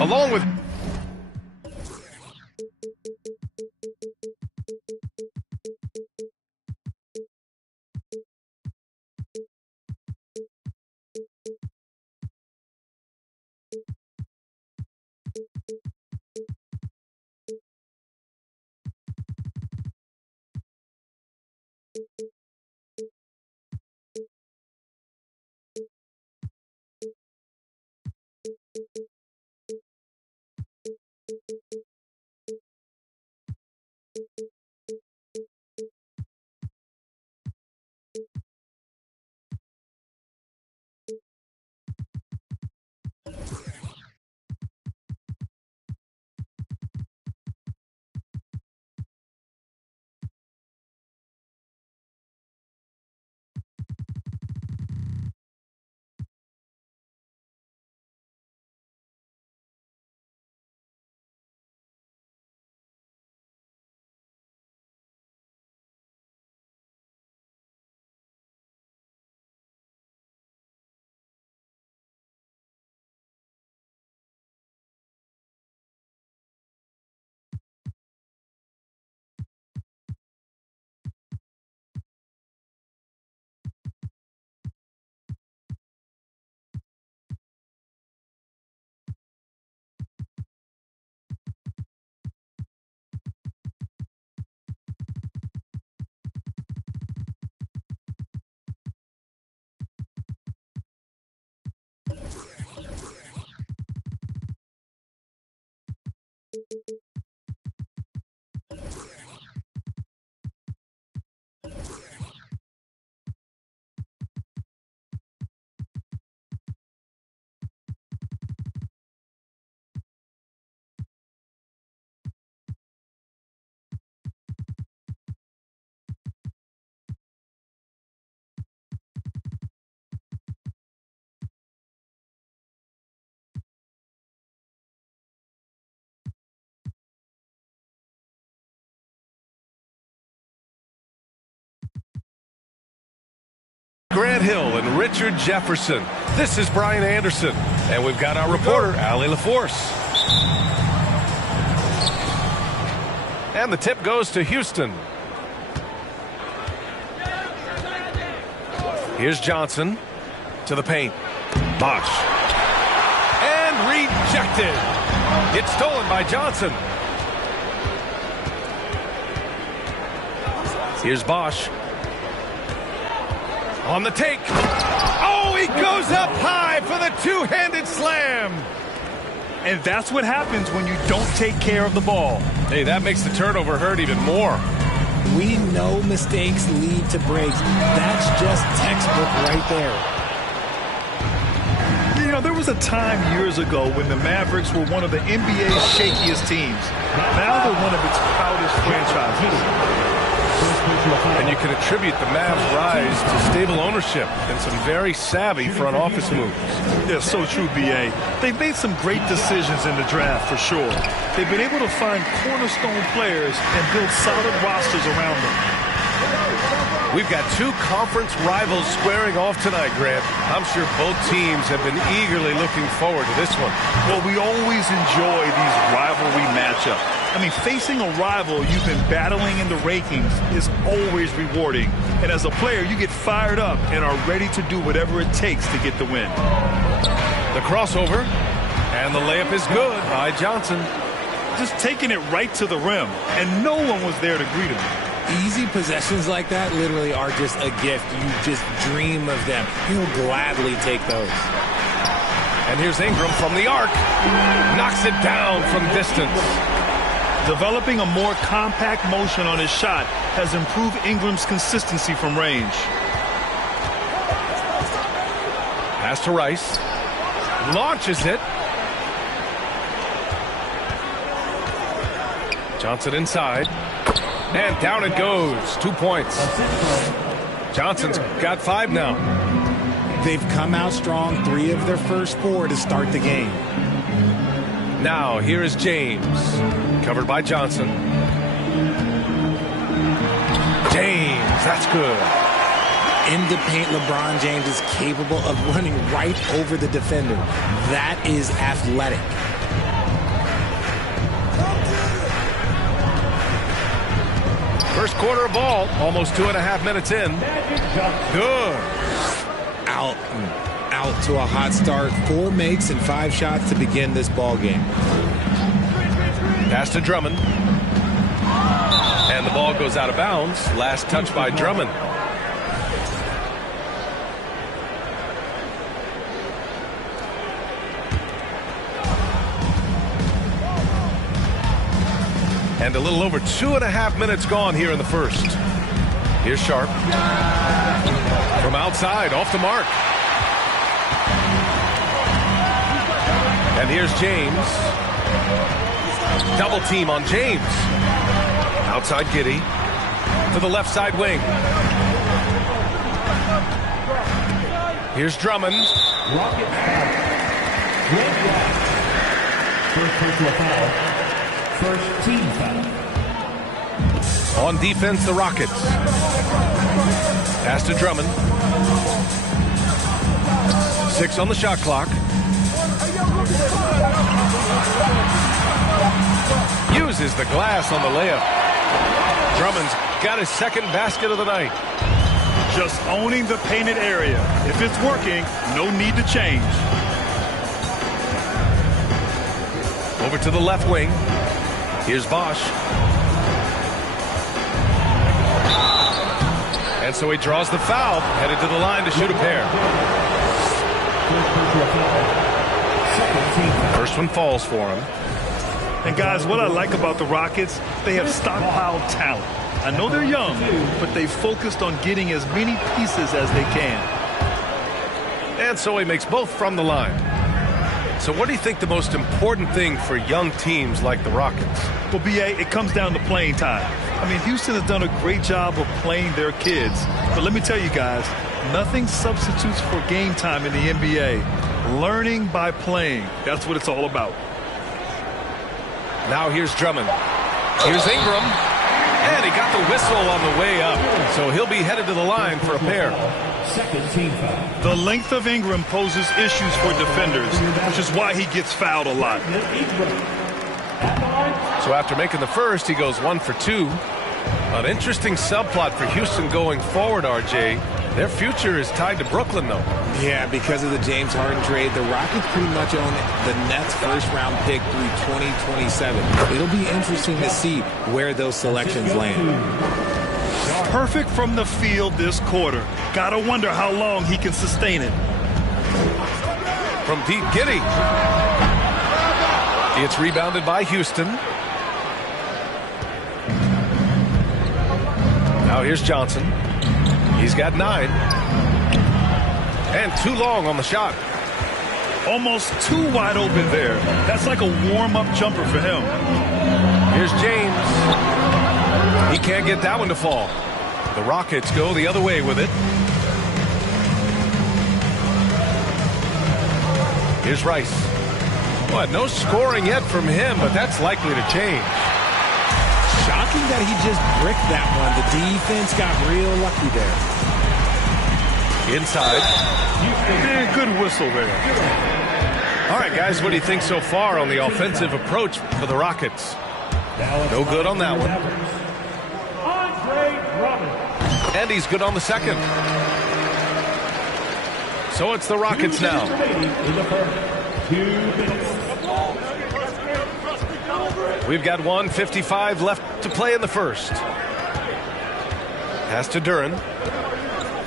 along with... Grant Hill and Richard Jefferson. This is Brian Anderson, and we've got our reporter, Allie LaForce. And the tip goes to Houston. Here's Johnson to the paint. Bosch. And rejected. It's stolen by Johnson. Here's Bosch. On the take. Oh, he goes up high for the two-handed slam. And that's what happens when you don't take care of the ball. Hey, that makes the turnover hurt even more. We know mistakes lead to breaks. That's just textbook right there. You know, there was a time years ago when the Mavericks were one of the NBA's shakiest teams. Now they're one of its proudest franchises. And you can attribute the Mavs' rise to stable ownership and some very savvy front office moves. Yeah, so true, B.A. They've made some great decisions in the draft, for sure. They've been able to find cornerstone players and build solid rosters around them. We've got two conference rivals squaring off tonight, Grant. I'm sure both teams have been eagerly looking forward to this one. Well, we always enjoy these rivalry matchups. I mean, facing a rival you've been battling in the rankings is always rewarding. And as a player, you get fired up and are ready to do whatever it takes to get the win. The crossover, and the layup is good by Johnson. Just taking it right to the rim, and no one was there to greet him. Easy possessions like that literally are just a gift. You just dream of them. You'll gladly take those. And here's Ingram from the arc. Knocks it down from distance. Developing a more compact motion on his shot has improved Ingram's consistency from range. Pass to Rice. Launches it. Johnson inside. And down it goes. 2 points. Johnson's got 5 now. They've come out strong, 3 of their first 4 to start the game. Now here is James. Covered by Johnson. James, that's good. In the paint, LeBron James is capable of running right over the defender. That is athletic. First quarter ball, almost 2.5 minutes in. Good. Out to a hot start. 4 makes and 5 shots to begin this ball game. Pass to Drummond. And the ball goes out of bounds. Last touch by Drummond. And a little over 2.5 minutes gone here in the first. Here's Sharp. From outside, off the mark. And here's James. Double team on James. Outside Giddey. To the left side wing. Here's Drummond. First personal foul. First team foul. On defense, the Rockets. Pass to Drummond. 6 on the shot clock. Uses the glass on the layup. Drummond's got his second basket of the night. Just owning the painted area. If it's working, no need to change. Over to the left wing. Here's Bosch. And so he draws the foul, headed to the line to shoot a pair. First one falls for him. And guys, what I like about the Rockets, they have stockpiled talent. I know they're young, but they focused on getting as many pieces as they can. And so he makes both from the line. So what do you think the most important thing for young teams like the Rockets? Well, B.A., it comes down to playing time. I mean, Houston has done a great job of playing their kids. But let me tell you guys, nothing substitutes for game time in the NBA. Learning by playing. That's what it's all about. Now here's Drummond. Here's Ingram. And he got the whistle on the way up. So he'll be headed to the line for a pair. Second team foul. The length of Ingram poses issues for defenders, which is why he gets fouled a lot. So after making the first, he goes 1 for 2. An interesting subplot for Houston going forward, RJ. Their future is tied to Brooklyn, though. Yeah, because of the James Harden trade, the Rockets pretty much own the Nets' first-round pick through 2027. It'll be interesting to see where those selections land. Perfect from the field this quarter. Gotta wonder how long he can sustain it. From deep, Giddey. It's rebounded by Houston. Now here's Johnson. He's got 9. And too long on the shot. Almost too wide open there. That's like a warm-up jumper for him. Here's James. He can't get that one to fall. The Rockets go the other way with it. Here's Rice. Well, no scoring yet from him, but that's likely to change. Shocking that he just bricked that one. The defense got real lucky there. Inside. Yeah, good whistle there. All right, guys, what do you think so far on the offensive approach for the Rockets? No good on that one. And he's good on the second. So it's the Rockets now. We've got 1:55 left to play in the first. Pass to Duren.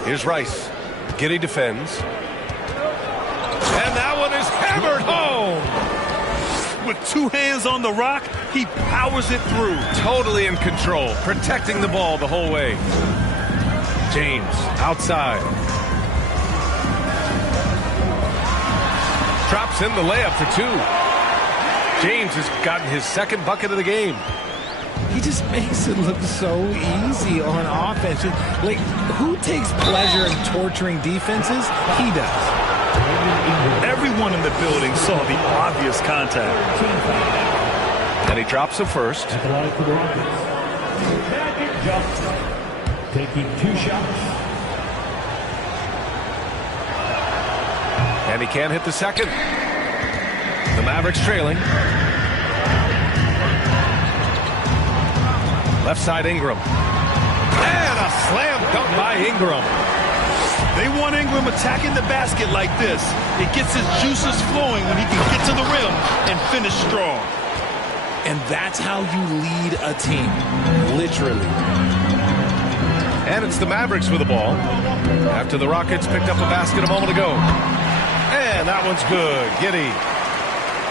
Here's Rice. Giddey defends. And that one is hammered home. With 2 hands on the rock, he powers it through. Totally in control, protecting the ball the whole way. James outside. Drops in the layup for 2. James has gotten his second bucket of the game. He just makes it look so easy on offense. Like, who takes pleasure in torturing defenses? He does. Everyone in the building saw the obvious contact. And he drops the first. At the line for the Rockets. Taking 2 shots. And he can't hit the second. The Mavericks trailing. Left side Ingram. And a slam dunk by Ingram. They want Ingram attacking the basket like this. It gets his juices flowing when he can get to the rim and finish strong. And that's how you lead a team, literally. And it's the Mavericks with the ball after the Rockets picked up a basket a moment ago. And that one's good. Giddey.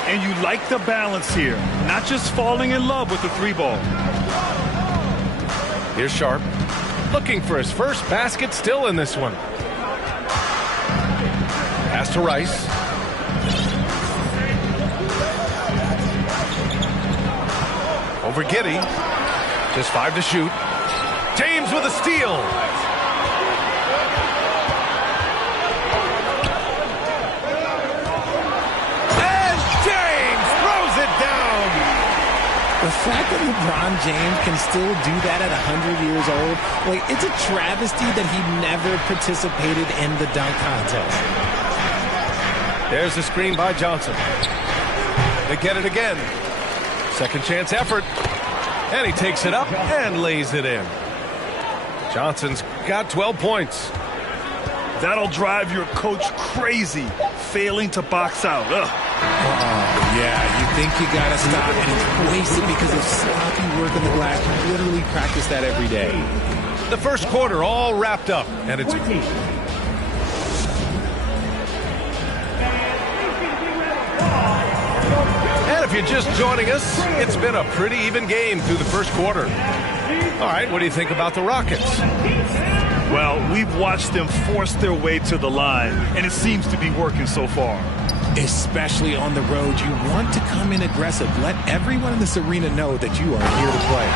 And you like the balance here, not just falling in love with the three ball. Here's Sharp, looking for his first basket, still in this one. Pass to Rice. Over Giddey. Just 5 to shoot. James with a steal. And James throws it down. The fact that LeBron James can still do that at 100 years old, like, it's a travesty that he never participated in the dunk contest. There's the screen by Johnson. They get it again. Second chance effort. And he takes it up and lays it in. Johnson's got 12 points. That'll drive your coach crazy, failing to box out. Yeah, you think you got to stop, and it's wasted because of sloppy work in the glass. You literally practice that every day. The first quarter all wrapped up, and it's... And if you're just joining us, it's been a pretty even game through the first quarter. All right, what do you think about the Rockets? Well, we've watched them force their way to the line, and it seems to be working so far. Especially on the road, you want to come in aggressive. Let everyone in this arena know that you are here to play.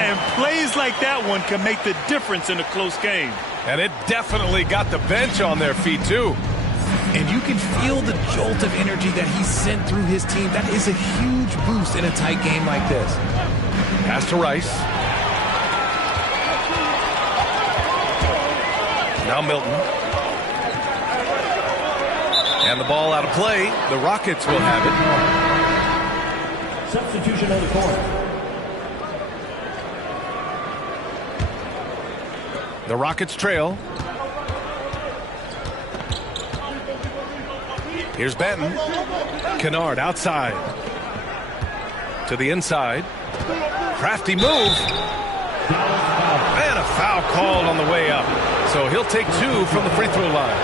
And plays like that one can make the difference in a close game. And it definitely got the bench on their feet, too. And you can feel the jolt of energy that he sent through his team. That is a huge boost in a tight game like this. Pass to Rice. Now Milton. And the ball out of play. The Rockets will have it. Substitution on the court. The Rockets trail. Here's Benton. Kennard outside. To the inside. Crafty move. And a foul called on the way up. So he'll take 2 from the free throw line.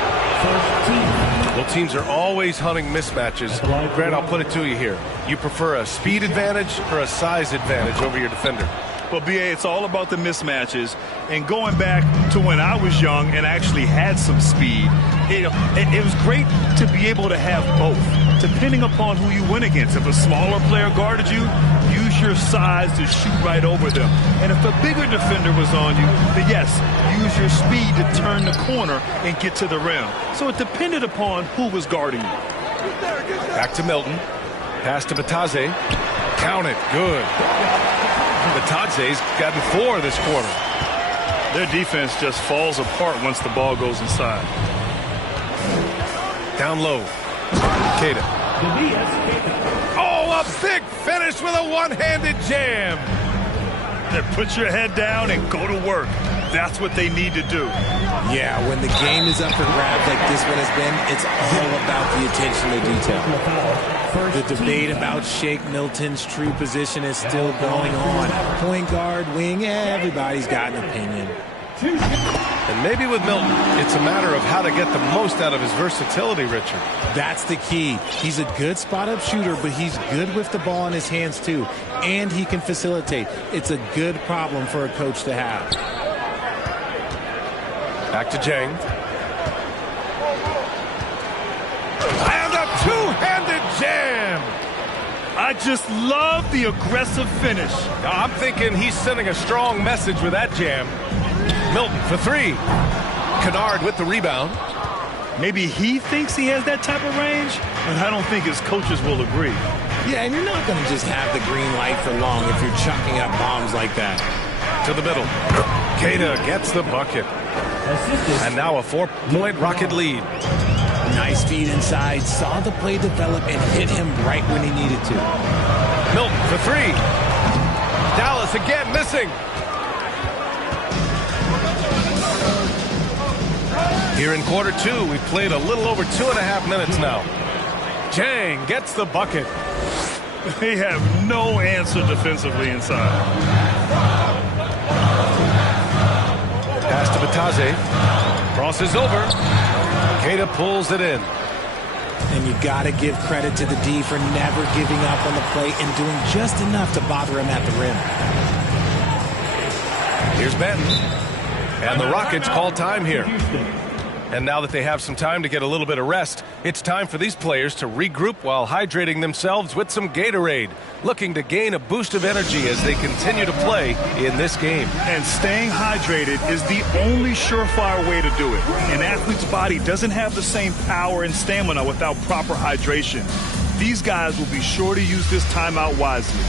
Well, teams are always hunting mismatches. Grant, I'll put it to you here. You prefer a speed advantage or a size advantage over your defender? Well, B.A., it's all about the mismatches. And going back to when I was young and actually had some speed, it was great to be able to have both, depending upon who you went against. If a smaller player guarded you, use your size to shoot right over them. And if a bigger defender was on you, then yes, use your speed to turn the corner and get to the rim. So it depended upon who was guarding you. Back to Milton. Pass to Batadze. Count it. Good. Batadze's gotten 4 this quarter. Their defense just falls apart once the ball goes inside. Down low. Queta. Oh, a big finish with a one-handed jam. Then put your head down and go to work. That's what they need to do. Yeah, when the game is up for grabs like this one has been, it's all about the attention to detail. The debate about Shake Milton's true position is still going on. Point guard, wing, everybody's got an opinion. And maybe with Milton, it's a matter of how to get the most out of his versatility, Richard. That's the key. He's a good spot-up shooter, but he's good with the ball in his hands, too. And he can facilitate. It's a good problem for a coach to have. Back to Jang. And a two-handed jam. I just love the aggressive finish. I'm thinking he's sending a strong message with that jam. Milton for 3. Kennard with the rebound. Maybe he thinks he has that type of range, but I don't think his coaches will agree. Yeah, and you're not going to just have the green light for long if you're chucking up bombs like that. To the middle. Queta gets the bucket. And now a 4-point Rocket lead. Nice feed inside, saw the play develop and hit him right when he needed to. Milton for 3. Dallas again missing. Here in quarter two, we've played a little over 2.5 minutes now. Jang gets the bucket. They have no answer defensively inside. Pass to Bataze. Crosses over. Keita pulls it in. And you got to give credit to the D for never giving up on the play and doing just enough to bother him at the rim. Here's Benton. And the Rockets call time here. And now that they have some time to get a little bit of rest, it's time for these players to regroup while hydrating themselves with some Gatorade, looking to gain a boost of energy as they continue to play in this game. And staying hydrated is the only surefire way to do it. An athlete's body doesn't have the same power and stamina without proper hydration. These guys will be sure to use this timeout wisely.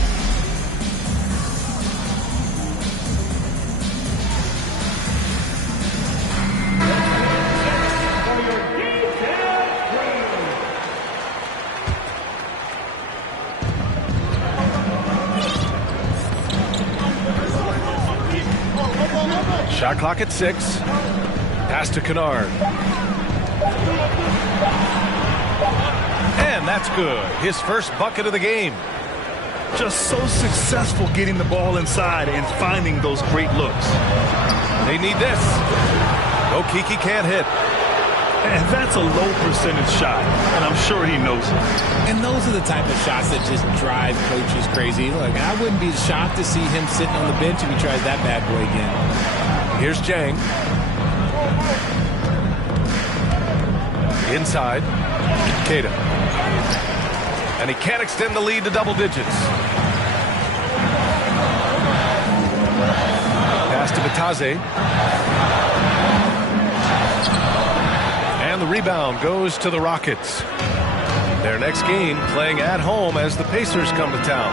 Shot clock at 6. Pass to Kennard. And that's good. His first bucket of the game. Just so successful getting the ball inside and finding those great looks. They need this. No, Kiki can't hit. And that's a low percentage shot, and I'm sure he knows it. And those are the type of shots that just drive coaches crazy. Look, I wouldn't be shocked to see him sitting on the bench if he tries that bad boy again. Here's Jang. Inside. Keita. And he can't extend the lead to double digits. Pass to Bataze. And the rebound goes to the Rockets. Their next game playing at home as the Pacers come to town.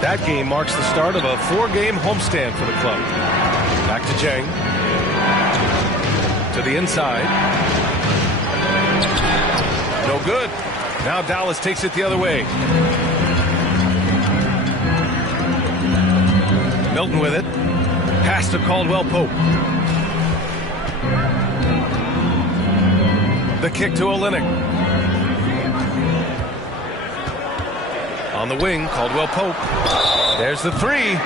That game marks the start of a 4-game homestand for the club. Back to Jang. To the inside. No good. Now Dallas takes it the other way. Milton with it. Pass to Caldwell Pope. The kick to Olynyk. On the wing, Caldwell Pope. There's the three.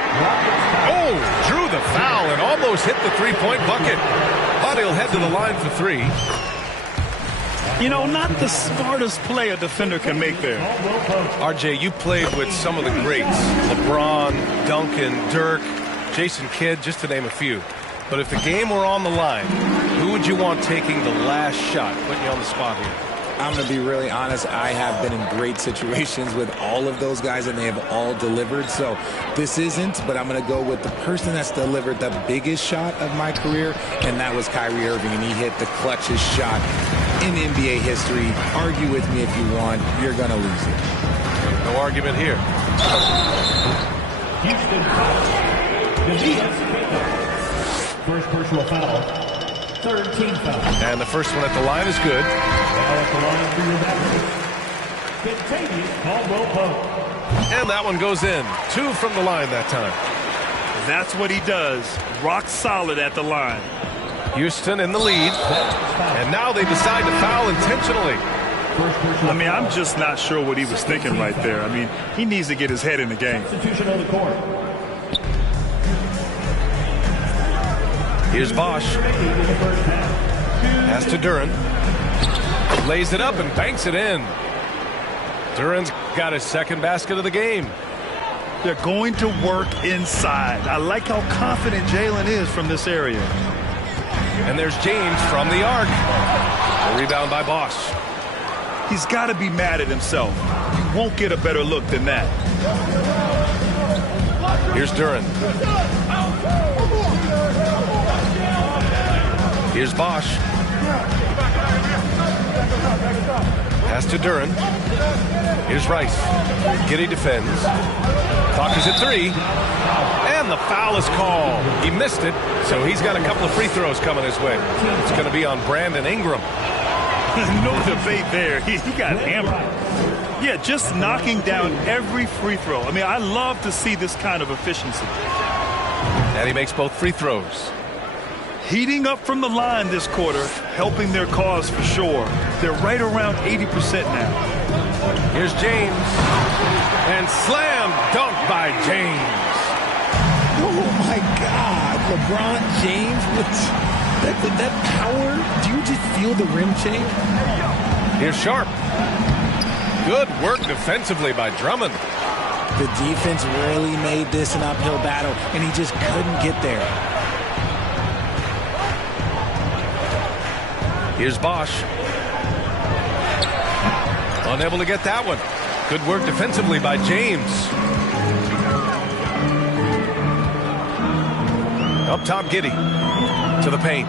Oh, drew the foul and almost hit the three-point bucket. But he'll head to the line for 3. You know, not the smartest play a defender can make there. RJ, you played with some of the greats. LeBron, Duncan, Dirk, Jason Kidd, just to name a few. But if the game were on the line, who would you want taking the last shot? Putting you on the spot here. I'm going to be really honest. I have been in great situations with all of those guys, and they have all delivered. So this isn't, but I'm going to go with the person that's delivered the biggest shot of my career, and that was Kyrie Irving, and he hit the clutchest shot in NBA history. Argue with me if you want. You're going to lose it. No argument here. Houston first personal foul. Third team foul. And the first one at the line is good. Now at the line for your back. Caldwell Pope. And that one goes in. 2 from the line that time. That's what he does. Rock solid at the line. Houston in the lead. And now they decide to foul intentionally. I mean, I'm just not sure what he was thinking right there. I mean, he needs to get his head in the game. Substitution on the court. Here's Bosch. Pass to Duren. Lays it up and banks it in. Duren's got his second basket of the game. They're going to work inside. I like how confident Jalen is from this area. And there's James from the arc. The rebound by Bosch. He's got to be mad at himself. You won't get a better look than that. Here's Duren. Here's Bosch. Pass to Duren. Here's Rice. Giddey defends. Clock is at 3. And the foul is called. He missed it, so he's got a couple of free throws coming his way. It's going to be on Brandon Ingram. No debate there. He got hammered. Yeah, just knocking down every free throw. I mean, I love to see this kind of efficiency. And he makes both free throws. Heating up from the line this quarter, helping their cause for sure. They're right around 80% now. Here's James. And slam dunk by James. Oh, my God. LeBron James with that power. Do you just feel the rim shake? Here's Sharp. Good work defensively by Drummond. The defense really made this an uphill battle, and he just couldn't get there. Here's Bosch. Unable to get that one. Good work defensively by James. Up top, Giddey. To the paint.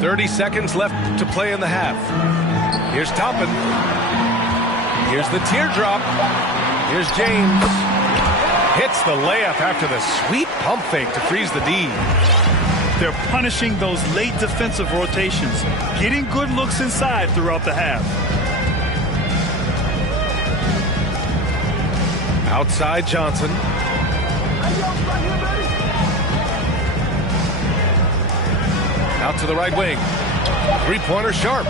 30 seconds left to play in the half. Here's Toppin. Here's the teardrop. Here's James. Hits the layup after the sweet pump fake to freeze the D. They're punishing those late defensive rotations, getting good looks inside throughout the half. Outside Johnson. Out to the right wing. Three-pointer Sharp.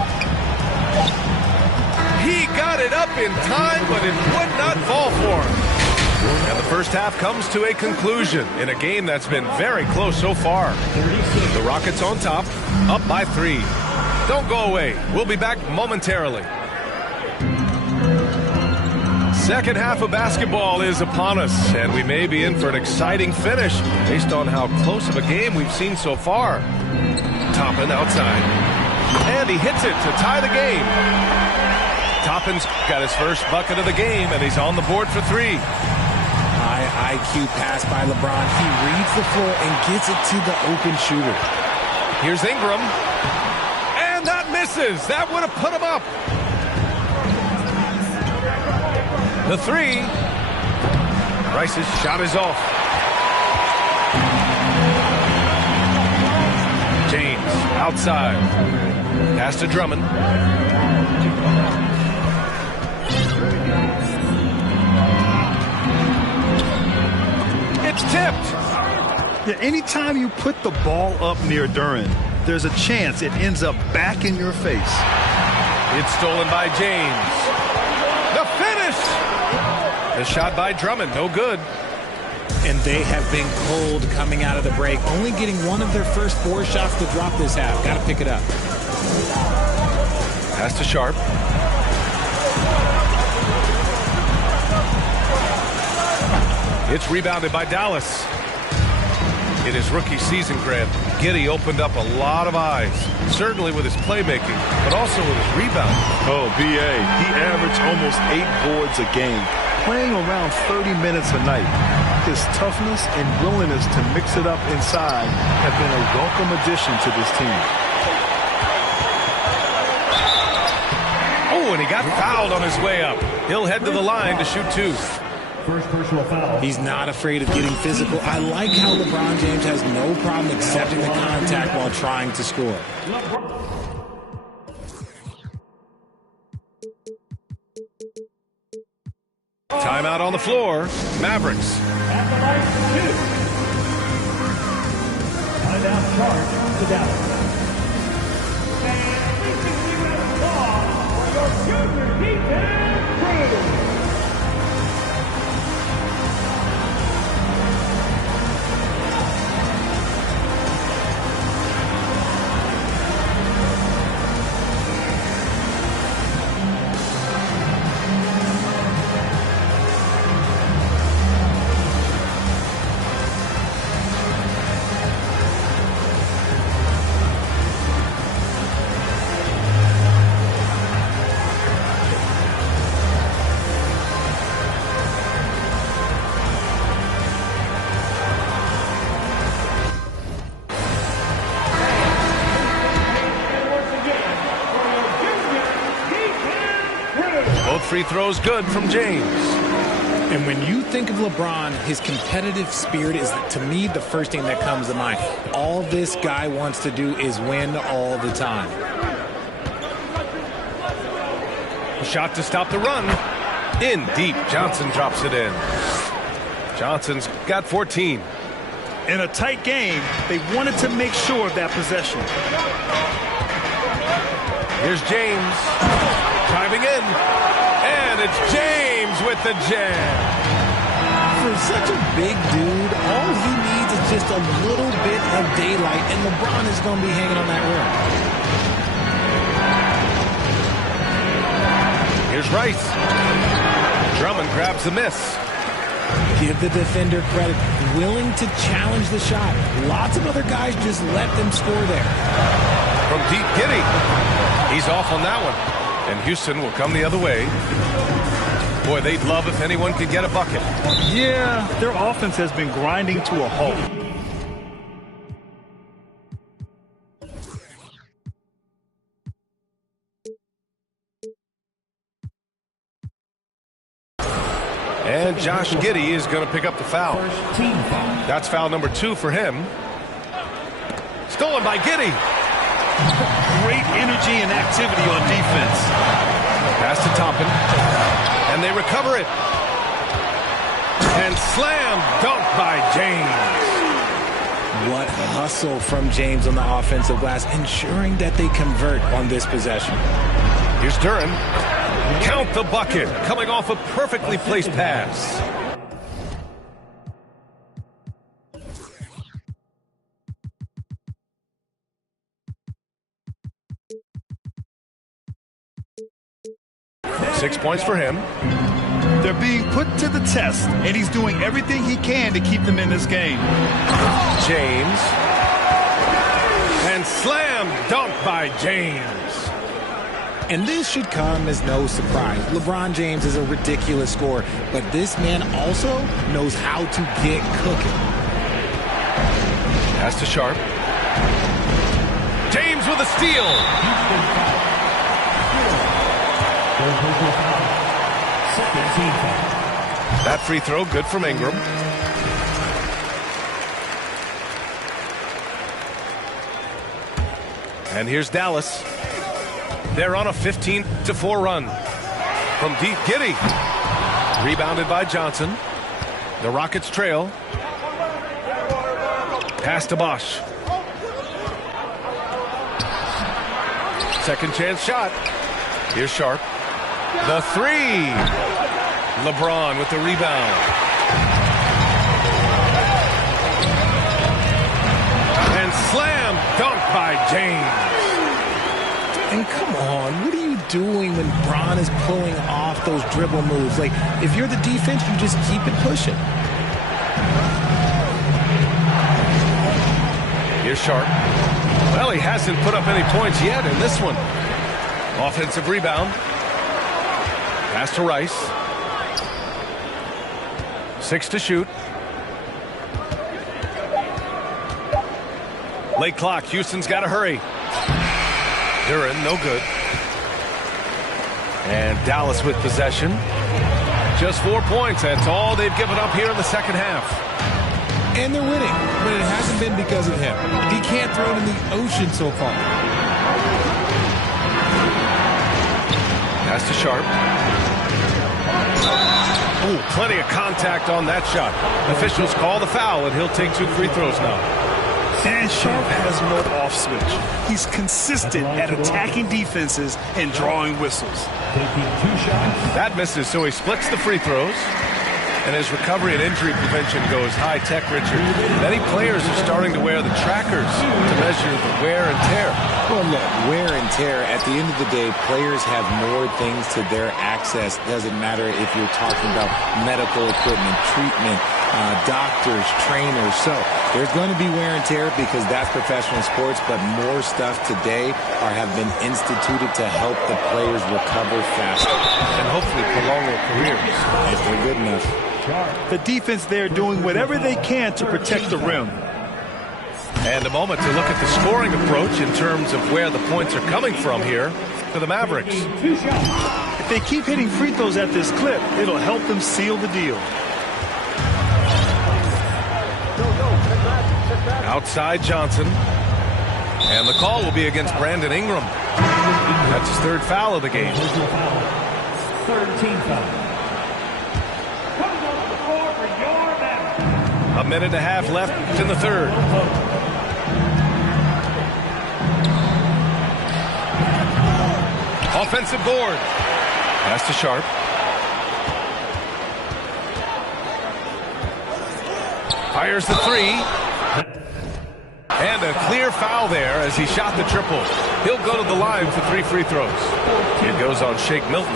He got it up in time, but it would not fall for him. And the first half comes to a conclusion in a game that's been very close so far. The Rockets on top, up by 3. Don't go away. We'll be back momentarily. Second half of basketball is upon us, and we may be in for an exciting finish based on how close of a game we've seen so far. Toppin outside. And he hits it to tie the game. Toppin's got his first bucket of the game, and he's on the board for 3. High IQ pass by LeBron. He reads the floor and gets it to the open shooter. Here's Ingram. And that misses. That would have put him up. The 3. Rice's shot is off. James outside. Pass to Drummond. It's tipped. Yeah, anytime you put the ball up near Duren, there's a chance it ends up back in your face. It's stolen by James. The finish! The shot by Drummond, no good. And they have been cold coming out of the break, only getting one of their first 4 shots to drop this half. Got to pick it up. Pass to Sharp. It's rebounded by Dallas. In his rookie season, Grant, Giddey opened up a lot of eyes, certainly with his playmaking, but also with his rebounding. Oh, B.A., he averaged almost 8 boards a game, playing around 30 minutes a night. His toughness and willingness to mix it up inside have been a welcome addition to this team. Oh, and he got fouled on his way up. He'll head to the line to shoot 2. First personal foul. He's not afraid of getting physical. I like how LeBron James has no problem accepting the contact while trying to score. Timeout on the floor. Mavericks. At the line, 2. Timeout charge to Dallas. And this is the applause for your junior defense crew. Free throws good from James. And when you think of LeBron, his competitive spirit is, to me, the first thing that comes to mind. All this guy wants to do is win all the time. Shot to stop the run. In deep. Johnson drops it in. Johnson's got 14. In a tight game, they wanted to make sure of that possession. Here's James driving in, and it's James with the jam. For such a big dude, all he needs is just a little bit of daylight, and LeBron is going to be hanging on that rim. Here's Rice. Drummond grabs the miss. Give the defender credit, willing to challenge the shot. Lots of other guys just let them score there. From deep, Giddey. He's off on that one. And Houston will come the other way. Boy, they'd love if anyone could get a bucket. Yeah, their offense has been grinding to a halt. And Josh Giddey is going to pick up the foul. That's foul number 2 for him. Stolen by Giddey. Great energy and activity on defense. Pass to Toppin. And they recover it. And slam dunk by James. What hustle from James on the offensive glass, ensuring that they convert on this possession. Here's Duren. Count the bucket, coming off a perfectly placed pass. Six points for him. They're being put to the test, and he's doing everything he can to keep them in this game. James. And slam dunk by James. And this should come as no surprise. LeBron James is a ridiculous scorer, but this man also knows how to get cooking. Pass to Sharp. James with a steal. That free throw good from Ingram. And here's Dallas. They're on a 15-4 run. From deep, Giddey. Rebounded by Johnson. The Rockets trail. Pass to Bosch. Second chance shot. Here's Sharp. The three. LeBron with the rebound. And slam dunk by James. And come on, what are you doing when Bron is pulling off those dribble moves? Like, if you're the defense, you just keep it pushing. Here's Sharp. Well, he hasn't put up any points yet in this one. Offensive rebound. Pass to Rice. 6 to shoot. Late clock. Houston's got to hurry. Duren, no good. And Dallas with possession. Just 4 points. That's all they've given up here in the second half. And they're winning, but it hasn't been because of him. He can't throw it in the ocean so far. Pass to Sharp. Oh, plenty of contact on that shot. Officials call the foul, and he'll take 2 free throws now. And Sharp has no off switch. He's consistent at attacking defenses and drawing whistles. That misses, so he splits the free throws. And his recovery and injury prevention goes high-tech, Richard. Many players are starting to wear the trackers to measure the wear and tear. Well, look, wear and tear, at the end of the day, players have more things to their access. Doesn't matter if you're talking about medical equipment, treatment, doctors, trainers. So there's going to be wear and tear because that's professional sports, but more stuff today have been instituted to help the players recover faster. And hopefully prolong their careers. If they're good enough. The defense there doing whatever they can to protect the rim. And a moment to look at the scoring approach in terms of where the points are coming from here for the Mavericks. If they keep hitting free throws at this clip, it'll help them seal the deal. Outside Johnson. And the call will be against Brandon Ingram. That's his 3rd foul of the game. 13 foul. minute and a half left in the third. Offensive board. Pass to Sharp. Fires the three. And a clear foul there as he shot the triple. He'll go to the line for 3 free throws. It goes on Shake Milton.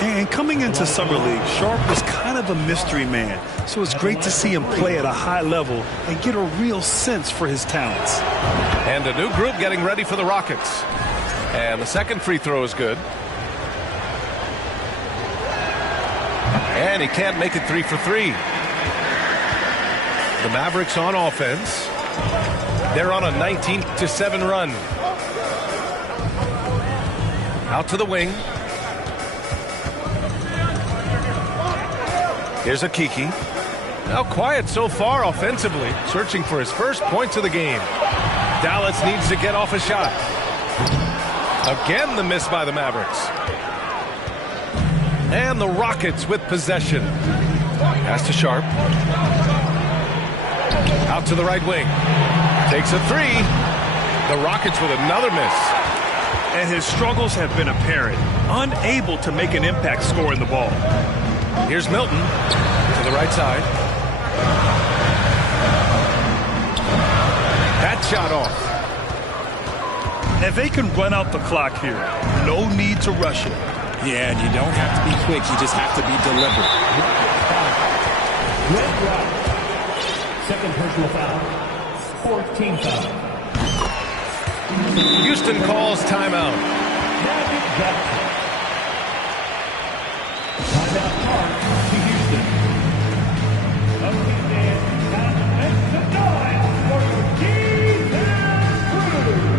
And coming into Summer League, Sharp was kind of a mystery man. So it's great to see him play at a high level and get a real sense for his talents. And a new group getting ready for the Rockets. And the second free throw is good. And he can't make it 3 for 3. The Mavericks on offense. They're on a 19-7 run. Out to the wing. Here's a Kiki. Now quiet so far offensively, searching for his first points of the game. Dallas needs to get off a shot. Again, the miss by the Mavericks. And the Rockets with possession. Pass to Sharp. Out to the right wing. Takes a three. The Rockets with another miss. And his struggles have been apparent. Unable to make an impact scoring the ball. Here's Milton to the right side. That shot off. And they can run out the clock here. No need to rush it. Yeah, and you don't have to be quick. You just have to be deliberate. Second personal foul. 14 foul. Houston calls timeout. Timeout Park to Houston. Opening in time to 9 for your defense crew.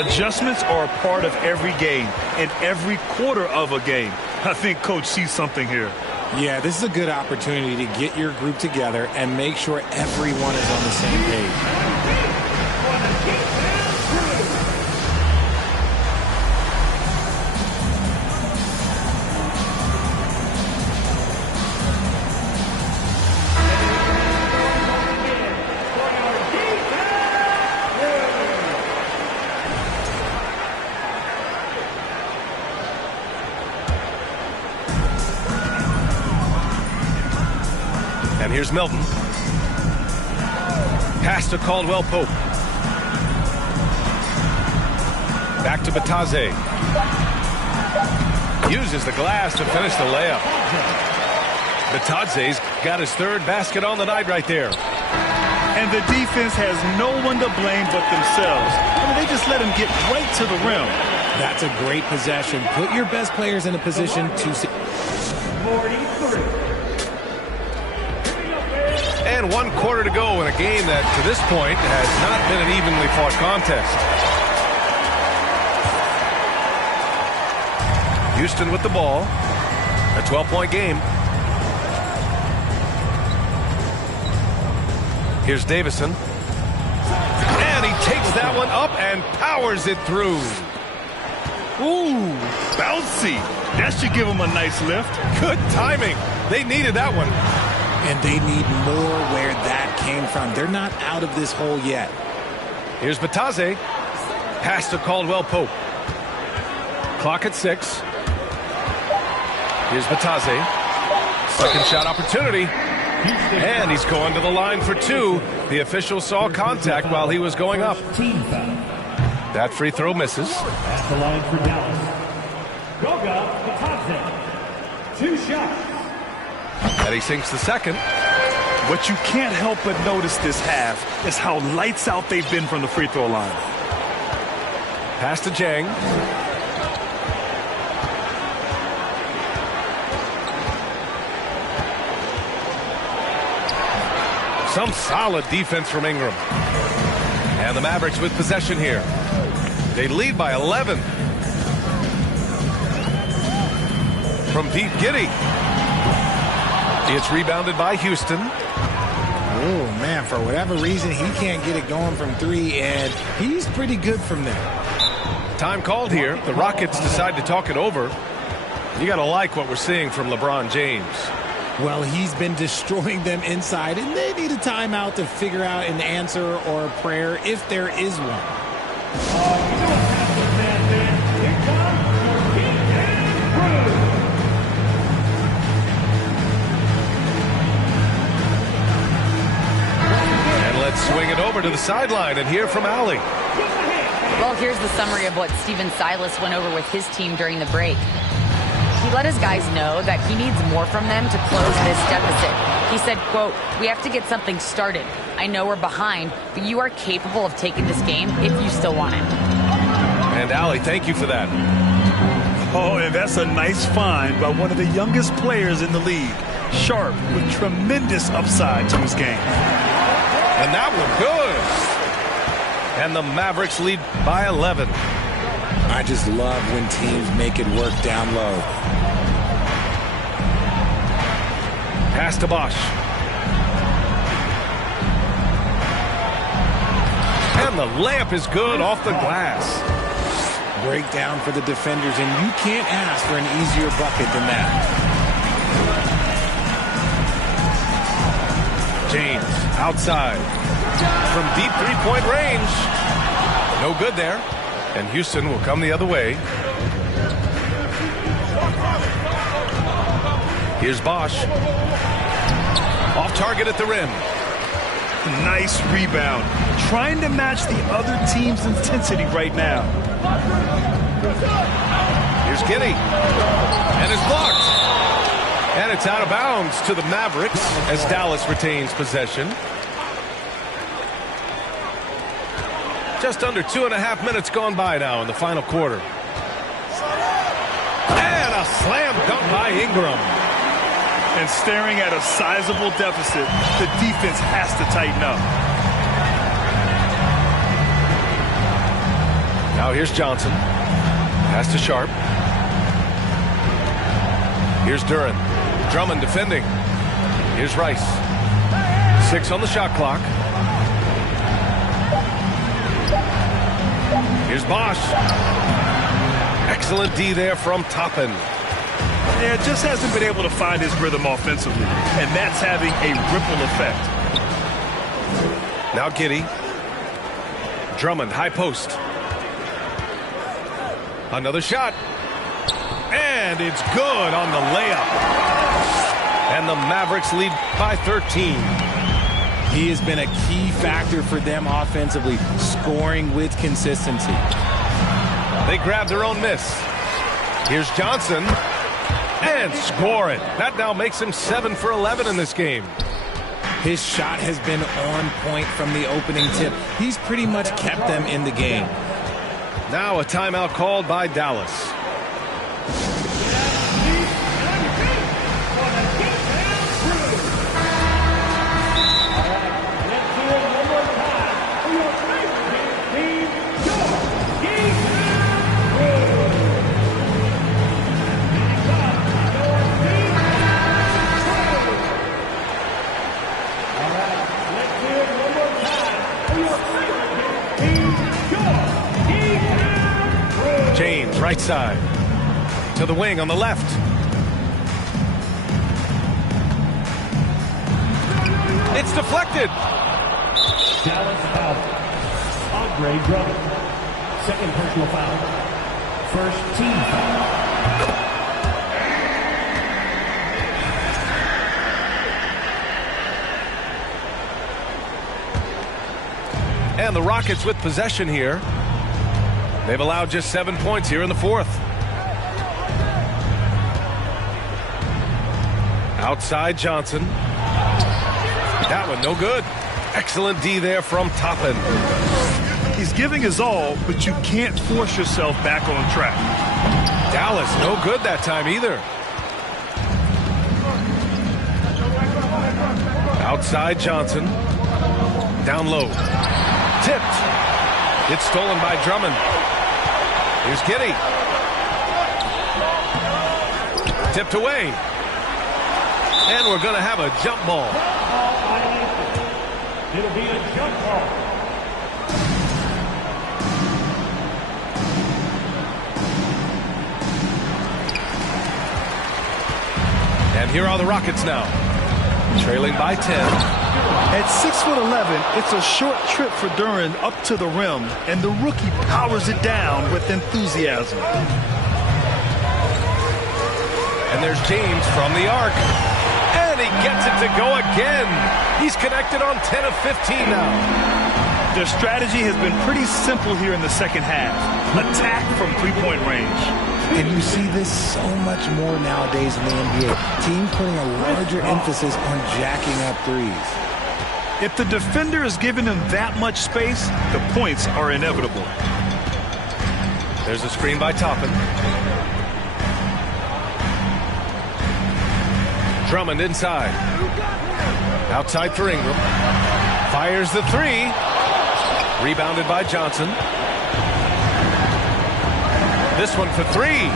Adjustments are a part of every game and every quarter of a game. I think Coach sees something here. Yeah, this is a good opportunity to get your group together and make sure everyone is on the same page. And here's Milton. Pass to Caldwell Pope. Back to Batadze. Uses the glass to finish the layup. Batadze's got his third basket on the night right there. And the defense has no one to blame but themselves. I mean, they just let him get right to the rim. That's a great possession. Put your best players in a position to... 43. And 1 quarter to go in a game that, to this point, has not been an evenly fought contest. Houston with the ball. A 12-point game. Here's Davison. And he takes that one up and powers it through. Ooh, bouncy. That should give him a nice lift. Good timing. They needed that one. And they need more where that came from. They're not out of this hole yet. Here's Batadze. Pass to Caldwell Pope. Clock at 6. Here's Batadze. Second shot opportunity. And he's going to the line for 2. The official saw contact while he was going up. That free throw misses. At the line for Dallas. Goga Batadze. 2 shots. And he sinks the second. What you can't help but notice this half is how lights out they've been from the free throw line. Pass to Jang. Some solid defense from Ingram. And the Mavericks with possession here. They lead by 11. From deep, Giddey. It's rebounded by Houston. Oh, man, for whatever reason, he can't get it going from 3, and he's pretty good from there. Time called here. The Rockets decide to talk it over. You got to like what we're seeing from LeBron James. Well, he's been destroying them inside, and they need a timeout to figure out an answer or a prayer if there is one. And let's swing it over to the sideline and hear from Allie. Well, here's the summary of what Steven Silas went over with his team during the break. He let his guys know that he needs more from them to close this deficit. He said, quote, "We have to get something started. I know we're behind, but you are capable of taking this game if you still want it." And Allie, thank you for that. Oh, and that's a nice find by one of the youngest players in the league. Sharp with tremendous upside to his game. And that one good. And the Mavericks lead by 11. I just love when teams make it work down low. Pass to Bosch. And the layup is good off the glass. Breakdown for the defenders, and you can't ask for an easier bucket than that. James outside from deep three-point range. No good there. And Houston will come the other way. Here's Bosch. Off target at the rim. Nice rebound. Trying to match the other team's intensity right now. Here's Giddey. And it's blocked. And it's out of bounds to the Mavericks as Dallas retains possession. Just under 2.5 minutes gone by now in the final quarter. And a slam dunk by Ingram. And staring at a sizable deficit, the defense has to tighten up. Now here's Johnson. Pass to Sharp. Here's Duran. Drummond defending. Here's Rice. 6 on the shot clock. Here's Bosch. Excellent D there from Toppin. Yeah, just hasn't been able to find his rhythm offensively, and that's having a ripple effect. Now Giddey. Drummond, high post. Another shot. And it's good on the layup. And the Mavericks lead by 13. He has been a key factor for them offensively, scoring with consistency. They grab their own miss. Here's Johnson. And score it. That now makes him 7 for 11 in this game. His shot has been on point from the opening tip. He's pretty much kept them in the game. Now a timeout called by Dallas. James, right side. To the wing on the left. It's deflected. Dallas foul. Andre Drummond. Second personal foul. First team foul. And the Rockets with possession here. They've allowed just 7 points here in the fourth. Outside Johnson. That one no good. Excellent D there from Toppin. He's giving his all, but you can't force yourself back on track. Dallas no good that time either. Outside Johnson. Down low. Tipped. It's stolen by Drummond. Here's Giddey. Tipped away. And we're going to have a jump ball. It'll be a jump ball. And here are the Rockets now, trailing by 10. At 6'11", it's a short trip for Duren up to the rim, and the rookie powers it down with enthusiasm. And there's James from the arc. And he gets it to go again. He's connected on 10 of 15 now. Their strategy has been pretty simple here in the second half. Attack from three-point range. And you see this so much more nowadays in the NBA. Teams putting a larger emphasis on jacking up threes. If the defender is giving them that much space, the points are inevitable. There's a screen by Toppin. Drummond inside. Outside for Ingram. Fires the three. Rebounded by Johnson. This one for three.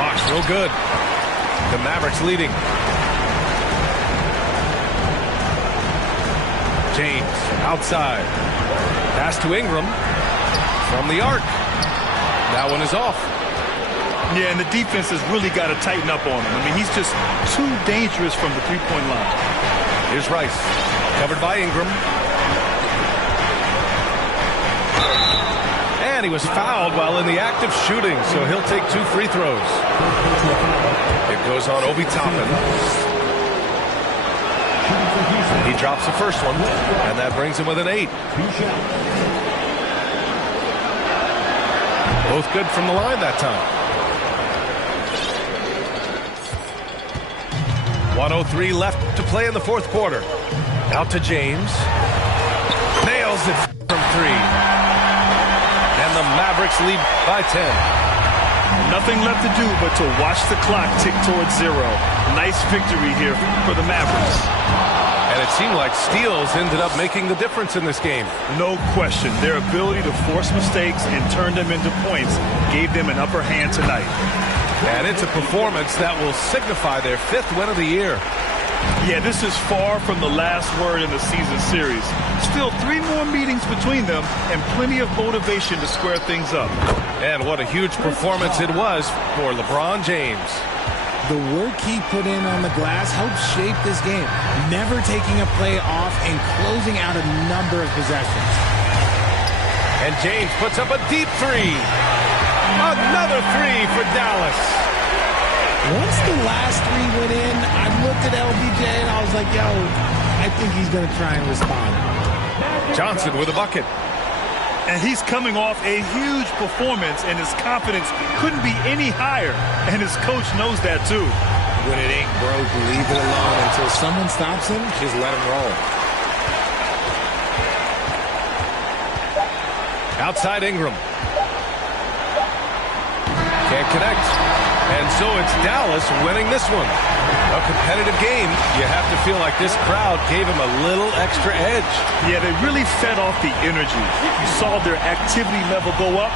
Box real good. The Mavericks leading. James outside. Pass to Ingram. From the arc. That one is off. Yeah, and the defense has really got to tighten up on him. I mean, he's just too dangerous from the three-point line. Here's Rice. Covered by Ingram. And he was fouled while in the act of shooting, so he'll take 2 free throws. It goes on Obi Toppin. He drops the first one, and that brings him with an 8. Both good from the line that time. 1:03 left to play in the fourth quarter. Out to James. Nails it from 3. And the Mavericks lead by 10. Nothing left to do but to watch the clock tick towards 0. Nice victory here for the Mavericks. And it seemed like steals ended up making the difference in this game. No question. Their ability to force mistakes and turn them into points gave them an upper hand tonight. And it's a performance that will signify their 5th win of the year. Yeah, this is far from the last word in the season series. Still 3 more meetings between them and plenty of motivation to square things up. And what a huge performance it was for LeBron James. The work he put in on the glass helped shape this game, never taking a play off and closing out a number of possessions. And James puts up a deep 3. Another 3 for Dallas. Once the last 3 went in, I looked at LBJ and I was like, yo, I think he's going to try and respond. Johnson with a bucket. And he's coming off a huge performance, and his confidence couldn't be any higher. And his coach knows that, too. When it ain't broke, leave it alone. Until someone stops him, just let him roll. Outside Ingram. Can't connect. And so it's Dallas winning this one. A competitive game. You have to feel like this crowd gave him a little extra edge. Yeah, they really fed off the energy. You saw their activity level go up,